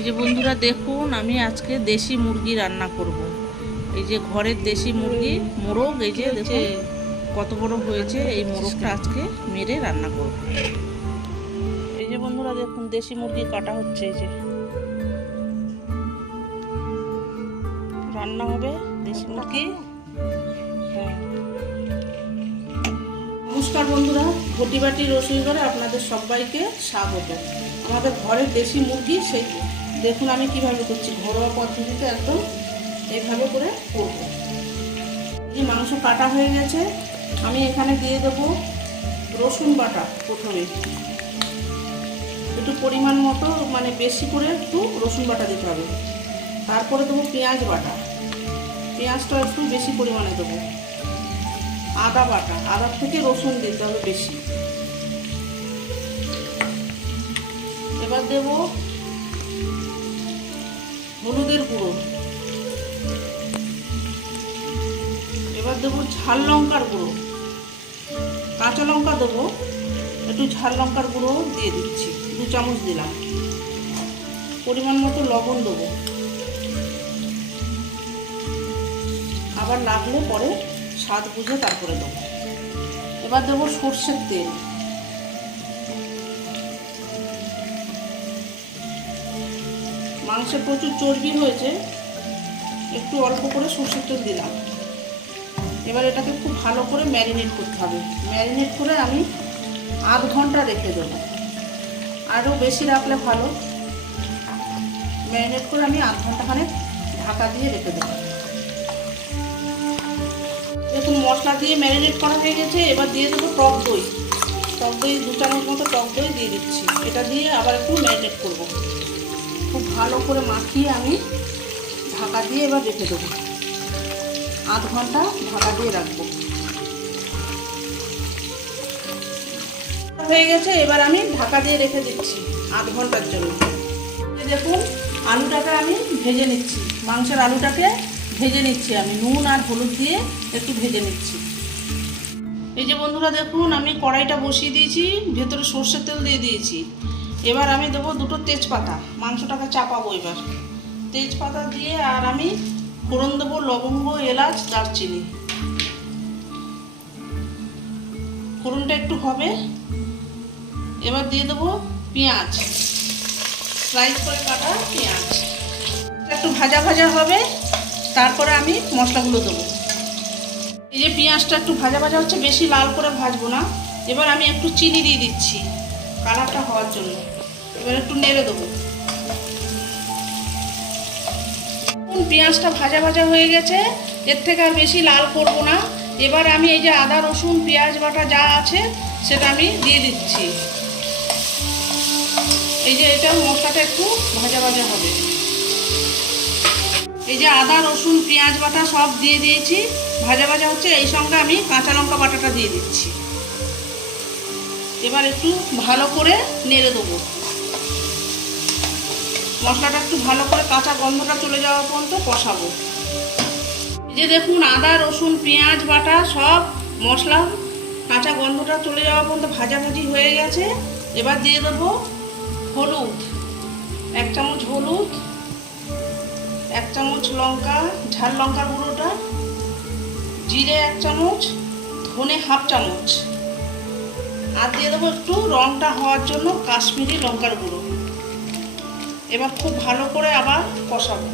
এই যে বন্ধুরা দেখুন, আমি আজকে দেশি মুরগি রান্না করব। এই যে ঘরের দেশি মুরগি, মোরগ, এই যে দেখুন কত বড় হয়েছে, এই মোরগটা আজকে মেরে রান্না করব। এই যে বন্ধুরা দেখুন, দেশি মুরগি কাটা হচ্ছে, এই যে। রান্না হবে দেশি মুরগি। হ্যাঁ। নমস্কার বন্ধুরা ঘটি বাটি রসুই করে আপনাদের সবাইকে স্বাগত। আমাদের ঘরের দেশি মুরগি সেই দেখুন আমি কীভাবে করছি, ঘরোয়া পদ্ধতিতে একদম এইভাবে করে করব। এই মাংস কাটা হয়ে গেছে, আমি এখানে দিয়ে দেবো রসুন বাটা প্রথমে। একটু পরিমাণ মতো মানে বেশি করে একটু রসুন বাটা দিতে হবে। তারপরে দেবো পেঁয়াজ বাটা। পেঁয়াজটা একটু বেশি পরিমাণে দেবো। আদা বাটা, আদার থেকে রসুন দিতে হবে বেশি। এবার দেব হলুদের গুঁড়ো। এবার দেবো ঝাল লঙ্কার গুঁড়ো। কাঁচা লঙ্কা দেবো। একটু ঝাল লঙ্কার গুঁড়ো দিয়ে দিচ্ছি। দু চামচ দিলাম। পরিমাণ মতো লবণ দেবো। আবার লাগলে পরে স্বাদ বুঝে তারপরে দেবো। এবার দেবো সর্ষের তেল। মাংসে প্রচুর চর্বি হয়েছে, একটু অল্প করে সর্ষের তেল দিলাম। এবার এটাকে খুব ভালো করে ম্যারিনেট করতে হবে। ম্যারিনেট করে আমি আধ ঘণ্টা রেখে দেবো। আরও বেশি রাখলে ভালো। ম্যারিনেট করে আমি আধ ঘন্টাখানে ঢাকা দিয়ে রেখে দেবো। দেখুন মশলা দিয়ে ম্যারিনেট করা হয়ে গেছে, এবার দিয়ে দেবো টক দই। টক দই দু চামচ মতো টক দই দিয়ে দিচ্ছি। এটা দিয়ে আবার একটু ম্যারিনেট করব। খুব ভালো করে মাখিয়ে আমি ঢাকা দিয়ে এবার রেখে দেবো। আধ ঘণ্টা ঢাকা দিয়ে রাখব। হয়ে গেছে, এবার আমি ঢাকা দিয়ে রেখে দিচ্ছি আধ ঘণ্টার জন্য। দেখুন, আলুটাকে আমি ভেজে নিচ্ছি। মাংসের আলুটাকে ভেজে নিচ্ছি আমি। নুন আর হলুদ দিয়ে একটু ভেজে নিচ্ছি। এই যে বন্ধুরা দেখুন, আমি কড়াইটা বসিয়ে দিয়েছি, ভেতরে সর্ষের তেল দিয়ে দিয়েছি। এবার আমি দেবো দুটো তেজপাতা। মাংসটাকে চাপাবো এবার। তেজপাতা দিয়ে আর আমি ফোড়ন দেবো লবঙ্গ, এলাচ, দারচিনি। ফোড়নটা একটু হবে। এবার দিয়ে দেবো পেঁয়াজ। স্লাইস করে কাটা পেঁয়াজ। একটু ভাজা ভাজা হবে। তারপরে আমি মশলাগুলো দেবো। এই যে পেঁয়াজটা একটু ভাজা ভাজা হচ্ছে, বেশি লাল করে ভাজবো না। এবার আমি একটু চিনি দিয়ে দিচ্ছি। কালারটা হওয়ার জন্য। এবার একটু নেড়ে দেবো। পেঁয়াজটা ভাজা ভাজা হয়ে গেছে। এর থেকে আর বেশি লাল করব না। এবার আমি এই যে আদা, রসুন, পেঁয়াজ বাটা যা আছে, সেটা আমি দিয়ে দিচ্ছি। এই যে এটা মশলাটা একটু ভাজা ভাজা হবে। এই যে আদা, রসুন, পেঁয়াজ বাটা সব দিয়ে দিয়েছি। ভাজা ভাজা হচ্ছে, এই সঙ্গে আমি কাঁচা লঙ্কা বাটাটা দিয়ে দিচ্ছি। এবার একটু ভালো করে নেড়ে দেবো। মশলাটা একটু ভালো করে কাঁচা গন্ধটা চলে যাওয়া পর্যন্ত কষাবো। যে দেখুন, আদা, রসুন, পেঁয়াজ, বাটা সব মশলা কাঁচা গন্ধটা চলে যাওয়া পর্যন্ত ভাজাভাজি হয়ে গেছে। এবার দিয়ে দেবো হলুদ। এক চামচ হলুদ, এক চামচ লঙ্কা, ঝাল লঙ্কার গুঁড়োটা, জিরে এক চামচ, ধনে হাফ চামচ। আর দিয়ে দেবো একটু রঙটা হওয়ার জন্য কাশ্মীরি লঙ্কার গুঁড়ো। এবার খুব ভালো করে আবার কষাবো।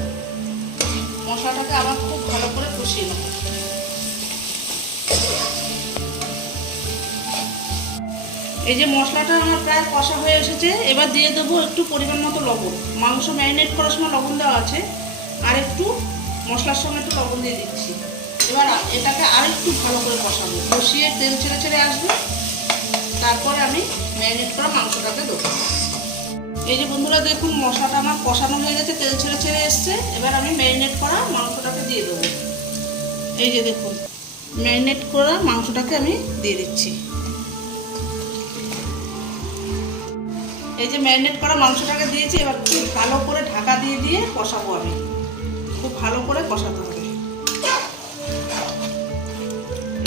মশলাটাকে আবার খুব ভালো করে কষিয়ে নেব। এই যে মশলাটা আমার প্রায় কষা হয়ে এসেছে, এবার দিয়ে দেবো একটু পরিমাণ মতো লবণ। মাংস ম্যারিনেট করার সময় লবণ দেওয়া আছে, আর একটু মশলার সঙ্গে একটু লবণ দিয়ে দিচ্ছি। এবার এটাকে আর একটু ভালো করে কষাবো। কষিয়ে তেল ছেড়ে ছেড়ে আসবে। তারপরে আমি ম্যারিনেট করা মাংসটাকে দেবো। এই যে বন্ধুরা, দেখুন, মশলাটা আমার কষানো হয়ে গেছে, তেল ছেড়ে ছেড়ে এসছে। এবার আমি ম্যারিনেট করা মাংসটাকে দিয়ে দেবো। এই যে দেখুন ম্যারিনেট করা মাংসটাকে আমি দিয়ে দিচ্ছি। এই যে ম্যারিনেট করা মাংসটাকে দিয়েছি, এবার খুব ভালো করে ঢাকা দিয়ে দিয়ে কষাবো আমি। খুব ভালো করে কষাতে হবে।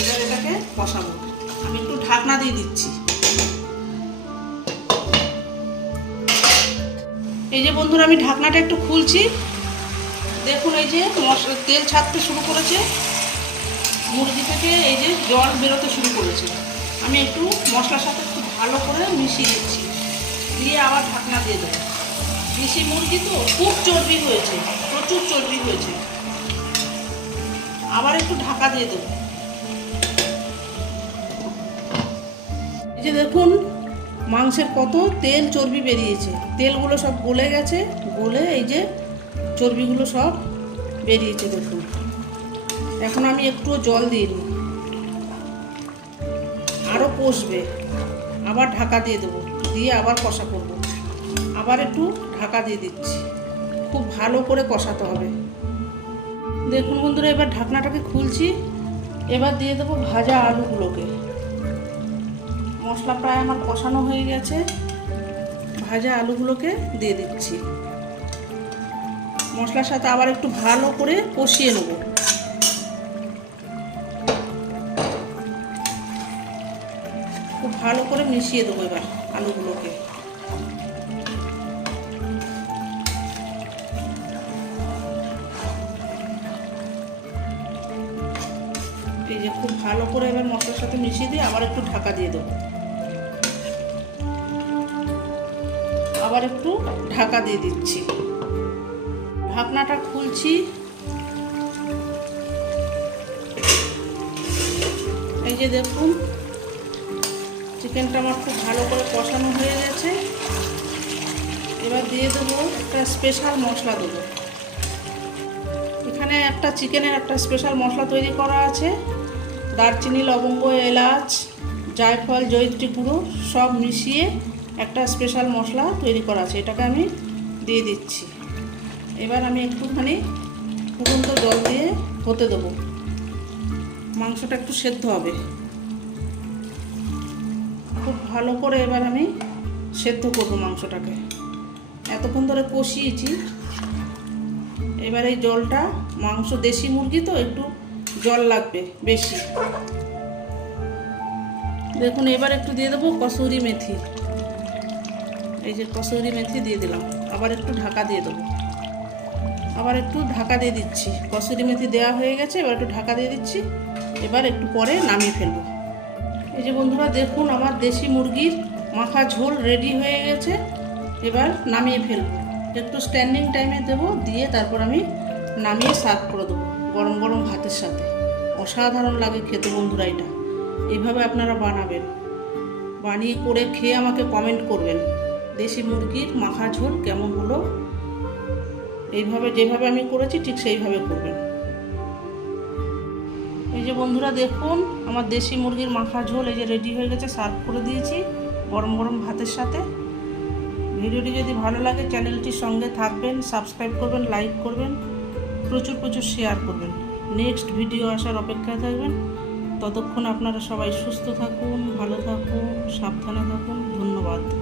এবার এটাকে কষাবো। আমি একটু ঢাকনা দিয়ে দিচ্ছি। এই যে বন্ধুরা, আমি ঢাকনাটা একটু খুলছি। দেখুন এই যে মশলা তেল ছাড়তে শুরু করেছে। মুরগি থেকে এই যে জল বেরোতে শুরু করেছে। আমি একটু মশলার সাথে একটু ভালো করে মিশিয়ে দিচ্ছি দিয়ে আবার ঢাকনা দিয়ে দেবো। দেশি মুরগি তো খুব চর্বি হয়েছে, প্রচুর চর্বি হয়েছে। আবার একটু ঢাকা দিয়ে দেবো। এই যে দেখুন মাংসের কত? তেল চর্বি বেরিয়েছে। তেলগুলো সব গলে গেছে। গলে এই যে চর্বিগুলো সব বেরিয়েছে, দেখুন। এখন আমি একটুও জল দিইনি। আরও কষবে। আবার ঢাকা দিয়ে দেবো। দিয়ে আবার কষা করব। আবার একটু ঢাকা দিয়ে দিচ্ছি। খুব ভালো করে কষাতে হবে। দেখুন বন্ধুরা, এবার ঢাকনাটাকে খুলছি। এবার দিয়ে দেবো ভাজা আলুগুলোকে। মশলা প্রায় আমার কষানো হয়ে গেছে। ভাজা আলুগুলোকে দিয়ে দিচ্ছি। মশলার সাথে আবার একটু ভালো করে কষিয়ে নেব। খুব ভালো করে মিশিয়ে দেবো এবার আলুগুলোকে। এই যে খুব ভালো করে এবার মশলার সাথে মিশিয়ে দিয়ে আবার একটু ঢাকা দিয়ে দেবো। আবার একটু ঢাকা দিয়ে দিচ্ছি। ঢাকনাটা খুলছি। এই যে দেখুন, চিকেনটা আমার খুব ভালো করে কষানো হয়ে গেছে। এবার দিয়ে দেবো একটা স্পেশাল মশলা দেবো। এখানে একটা চিকেনের একটা স্পেশাল মশলা তৈরি করা আছে। দারচিনি, লবঙ্গ, এলাচ, জায়ফল, জয়িত্রী গুঁড়ো সব মিশিয়ে একটা স্পেশাল মশলা তৈরি করা আছে, এটাকে আমি দিয়ে দিচ্ছি। এবার আমি একটুখানি ফুটন্ত জল দিয়ে হতে দেবো। মাংসটা একটু সেদ্ধ হবে। খুব ভালো করে এবার আমি সেদ্ধ করব মাংসটাকে। এতক্ষণ ধরে কষিয়েছি। এবার এই জলটা, মাংস দেশি মুরগি তো, একটু জল লাগবে বেশি। দেখুন, এবার একটু দিয়ে দেবো কসুরি মেথি। এই যে কসুরি মেথি দিয়ে দিলাম। আবার একটু ঢাকা দিয়ে দেবো। আবার একটু ঢাকা দিয়ে দিচ্ছি। কসুরি মেথি দেওয়া হয়ে গেছে, এবার একটু ঢাকা দিয়ে দিচ্ছি। এবার একটু পরে নামিয়ে ফেলব। এই যে বন্ধুরা, দেখুন আমার দেশি মুরগির মাখা ঝোল রেডি হয়ে গেছে। এবার নামিয়ে ফেলব। একটু স্ট্যান্ডিং টাইমে দেবো, দিয়ে তারপর আমি নামিয়ে সার্ভ করে দেবো গরম গরম ভাতের সাথে। অসাধারণ লাগে খেতে বন্ধুরা এটা। এইভাবে আপনারা বানাবেন। বানিয়ে করে খেয়ে আমাকে কমেন্ট করবেন। দেশি মুরগির মাখা ঝোল কেমন হলো? এইভাবে যেভাবে আমি করেছি, ঠিক সেইভাবে করবেন। এই যে বন্ধুরা, দেখুন, আমার দেশি মুরগির মাখা ঝোল এই যে রেডি হয়ে গেছে সার্ভ করে দিয়েছি গরম গরম ভাতের সাথে। ভিডিওটি যদি ভালো লাগে, চ্যানেলটির সঙ্গে থাকবেন সাবস্ক্রাইব করবেন লাইক করবেন, প্রচুর প্রচুর শেয়ার করবেন। নেক্সট ভিডিও আসার অপেক্ষায় থাকবেন। ততক্ষণ আপনারা সবাই সুস্থ থাকুন, ভালো থাকুন, সাবধানে থাকুন। ধন্যবাদ।